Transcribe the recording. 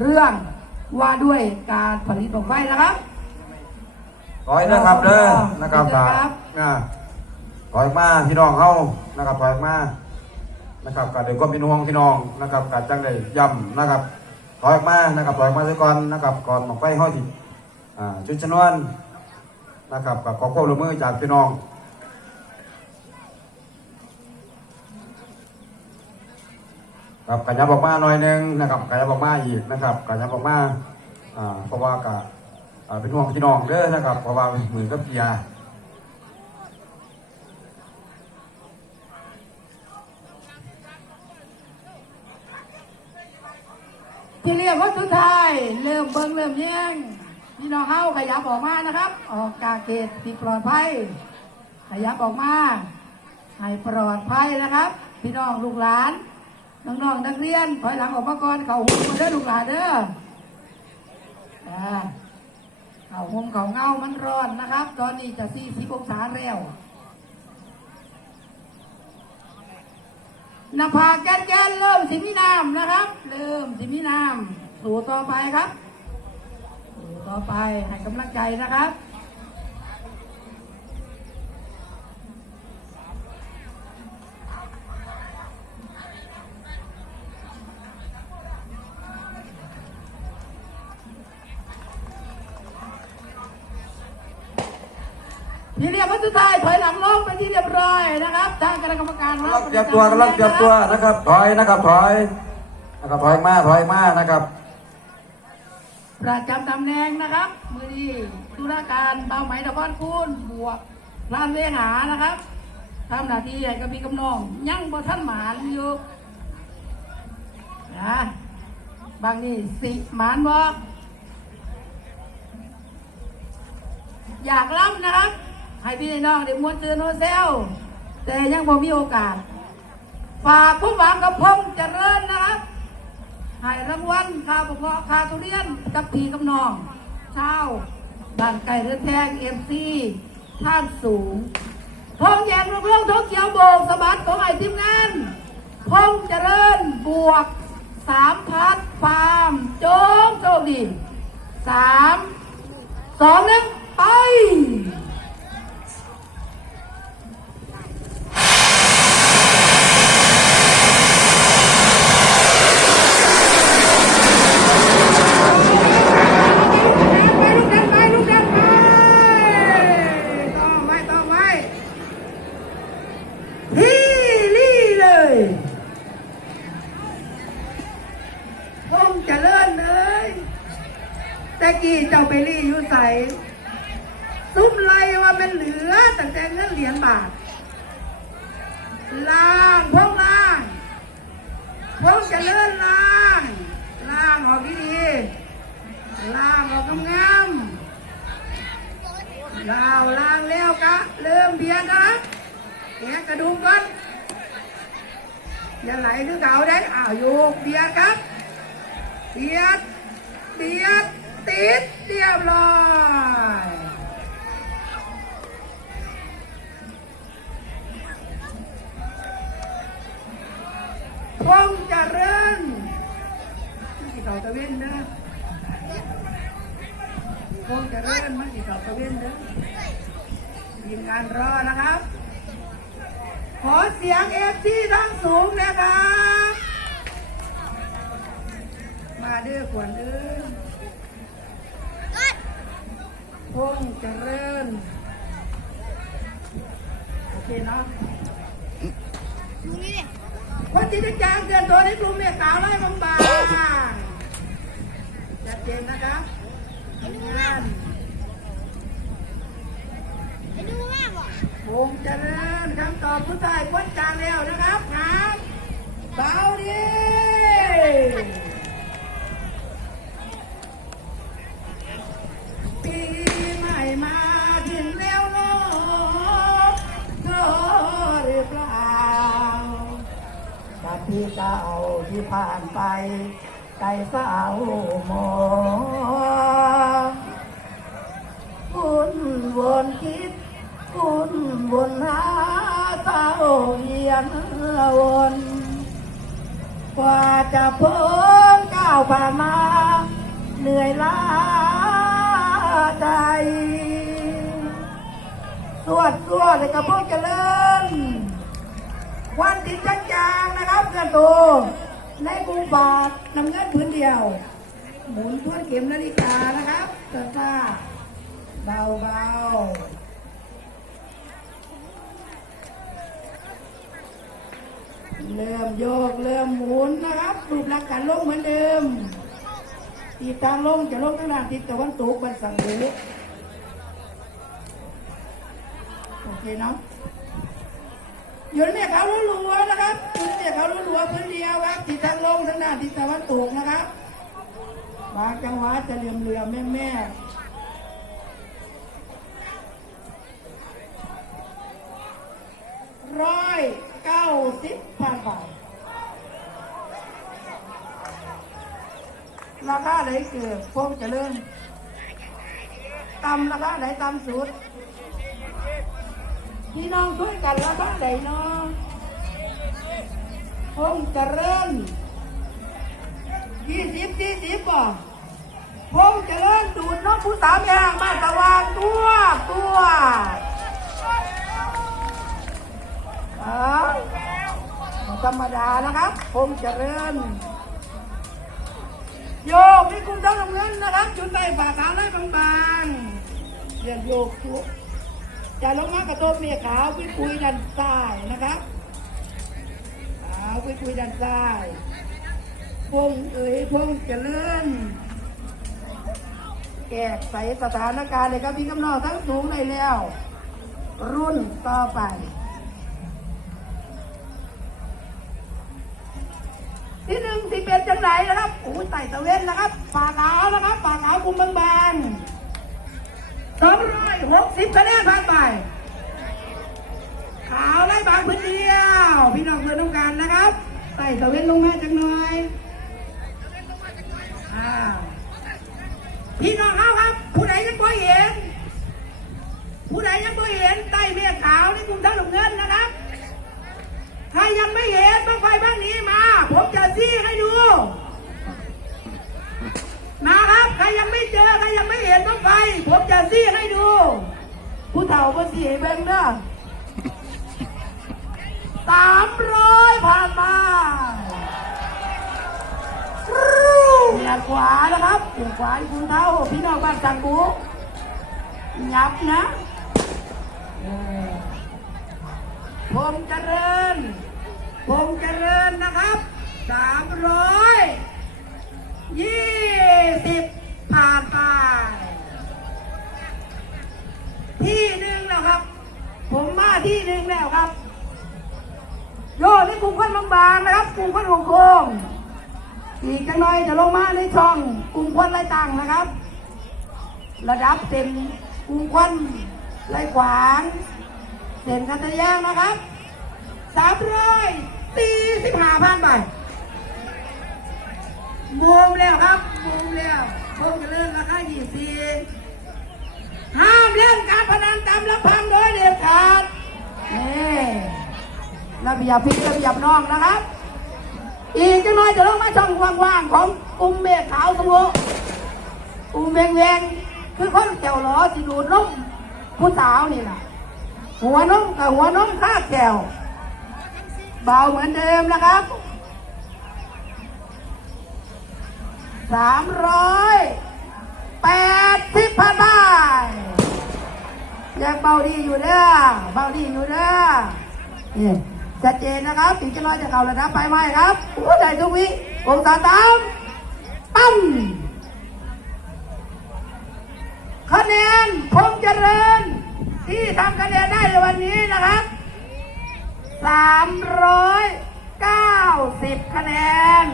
เรื่องว่าด้วยการผลิตบังไฟนะครับถอยนะครับเด้อนะครับครัก็บอ่าถอยมาพี่น้องเฮานะครับถอยมานะครับก็ด้วยความเป็นห่วงพี่น้องนะครับก็จังได้ย้ำนะครับถอยมานะครับถอยมาซะก่อนนะครับก่อนบังไฟเฮาสิอ่าจุดชนวนนะครับก็ขอความร่วมมือจากพี่น้อง ครับกระยับออกมาหน่อยหนึงนะครับกระยับออกมาอีกนะครับกระยับออกมาอ่าเพราะว่ากะอ่าเป็นห่วงพี่น้องเด้อนะครับ เพราะว่าเหมือนกับเพียที่เรียกว่าสุดท้าย เริ่มเบิ่งเริ่มแย่งพี่น้องเฮาขยับออกมานะครับ ออกจาเขตที่ปลอดภัยขยับออกมาให้ปลอดภัยนะครับ พี่น้องลูกหลาน น้องๆนักเรียนถอยหลังออกมาก่อนเขาหุบเด้อลูกหลานเด้ออ่าเขาหุมเขาเงามันร้อนนะครับ ตอนนี้จะ40องศาแล้วน้าผากแกนๆเริ่มสิมีน้ำนะครับ เริ่มสิมีน้ำสู่ต่อไปครับ สู่ต่อไปให้กำลังใจนะครับ พี่เรียกว่าสุดท้ายถอยหลังลงไปนที่เรียบร้อยนะครับทางคณะกรรมการกำลังเตรียมตัวกำลังเตรียมตัวนะครับถอยนะครับถอยนะครับถอยมาถอยมานะครับประจำตำแหน่งนะครับ มือดีตุลาการเบาไหมตะพอนคูณบวกรานเวหานะครับทำหน้าที่ให้กับพี่กำนองยังบ่ท่านหมานอยู่นะบางนี่สิหมานบ่อยากรับนะครับ ให้พี่น้องได้มวนเตือนโนเซล แต่ยังบ่มีโอกาส ฝากผู้หวังกับพงษ์เจริญนะครับให้รางวัลคาปกครองค่าทุเรียนกับพี่กับน้องเช่าวบ้านไก่เรือแทงเอ็มซีท่านสูงพงแยงลูกเรื่องทงเขียวโบกสบัดของไอ้ทีมงานพงเจริญบวกสามพัดฟาร์มโจงโชคดีสามสองหนึ่งไปลูกเดินไปลูกเดินไปต้องไว้ต้องไว้พี่ลี่เลยค งเจะเลื่อนเลยแต่กี้เจ้าไปลี่อยู่ใสซุ้มไรว่าเป็นเหลือแตั้งแต่เงินเหรียญบาทล่างพงล่างพงเจะเลื่อนล่างล่างออกดีๆล่างออกงามๆลาวล่างแล้วกะเริ่มเบียดนะแกกระดุมก่อนอย่าไหลหรือเก่าได้อ้าวโยกเบียดครับ เบียด เบียด ติดเรียบร้อยคงจะเริ่นมที่เขาตะเวนเด้อคงจะเริ่มมันสิเขาตะเวนเด้อทีมงานรอนะครับ ขอเสียงเอฟซีทั้งสูงนะครับาเด้อขวัญเด้อคงเจริ่มโอเคเนาะคนที่ได้แจ้งเตือนตัวในกลุ่มเนี่ยขาวไล่บางๆชัดเจนนะครับงานวงเจริญคำตอบผู้ใต้พ้นจางแล้วนะครับครับเบา ผ่านไปไกลสาหมองคุณวนคิด คุณวนหาเต้าเยียนวนกว่าจะพ้นก้าวผ่านมา เหนื่อยล้าใจสวดสวดเลยกับพวกเจริญวันติดจังจางนะครับเงินตัว ในกรุงบาทนำเงินพื้นเดียว หมุนทวนเข็มนาฬิกานะครับเกิดว่าเบาเบาเริ่มโยกเริ่มหมุนนะครับรูปลักษณ์การลงเหมือนเดิมทิศทาลงจะลงทางด้านทิศตะวันตกบันสังเวโอเคเนาะ อยู่ในเมฆขาวรัวๆนะครับอยู่ในเมฆขาวรัวๆพื้นเดียวครับทิศทางลงทางด้าทิศตะวันตกนะครับบางจังหวะจะเหลื่อมเหลื่อมแม่แม่ร้อยเก้าสิบพันบาทราคาไหนเกิดพวกจะเลื่อนต่ำราคาไหนต่ำสุด พี่น้องช่วยกันราคาไหนเนาะพวกเจะเริ่มยี่สิบยี่สิบป่ะพงเจริญดูดน้องผู้สามอย่างมาสว่างตัวตัวอ้าไม่ธรรมดานะครับพงเจริญโยกนี่คุณต้องทำเงินนะครับจุดใต้ฝ่าเท้าไล่บางๆเรียนโยกทุ กจะลงมากระโดดเมียขาวไปคุยด้านซ้ายนะครับขาวไปคุยด้านซ้ายพงเอ๋ยพงเจริญแก้ไขสถานการณ์เลยครับพี่กำนองทั้งสูงได้แล้ว รุ่นต่อไปที่หนึ่งที่เป็นจังไหนนะครับโอ้ยไต่ตะเวนนะครับ ปากขาวนะครับ ปากขาวกุมบางๆ สองร้อยหกสิบคะแนนผ่านไป ขาวไล่บางพื้นเดียว พี่น้องเพื่อนต้องการนะครับไต่ตะเวนลงมาจังหน่อยอ่าพี่น้องเขาครับ ผู้ใดยังบ่เห็น ผู้ใดยังบ่เห็นใต้เมฆขาวในกลุ่มทั้งหลงเงินนะครับใครยังไม่เห็นบ้างไฟบ้างนี้มา ผมจะซี่ให้ดู ใครยังไม่เจอใครยังไม่เห็นบ้างไฟ ผมจะซี่ให้ดู ผู้เฒ่าบ่ซี่ให้เบิ่งเด้อสามร้อยผ่านมาเหยียดขวานะครับเหยียดขวาคุณเท้าพี่น้องบ้านจังกูยับนะผมเจริญผมเจริญนะครับสามร้อยยี่ วครับโยนี่กลุ่มควันบางๆนะครับ กลุ่มควันโค้งอีกจังหน่อยจะลงมาในช่องกลุ่มควันไรต่างนะครับ ระดับเต็มกลุ่มควันไรขวางเต็มกันตะแยงนะครับสามร้อยสี่สิบห้าพันไปมุมแล้วครับมุมแล้วคงจะเลื่อนราคายี่สิบห้ามเล่นการพนันตามลำพัง ระเบียบพี่ระเบียบน้องนะครับ อีกจังน้อยจะลงมาช่องว่างๆของกลุ่มเมฆขาวสมุกลุ่มเวงเวงคือคนแก้วหลอสิดูดนมผู้สาวนี่แหละหัวนมกับหัวนมข้าแก้วเบาเหมือนเดิมนะครับสามร้อยแปดสิบพันบาทยังเบาดีอยู่เด้อเบาดีอยู่เด้อนี่ ชัดเจนนะครับถึงจะลอยจากเขาระดับไปไหมครับโอ้ได้ทุกวิองศาตามปั้มคะแนนคงเจริญ ที่ทำคะแนนได้ในวันนี้นะครับสามร้อยเก้าสิบคะแนน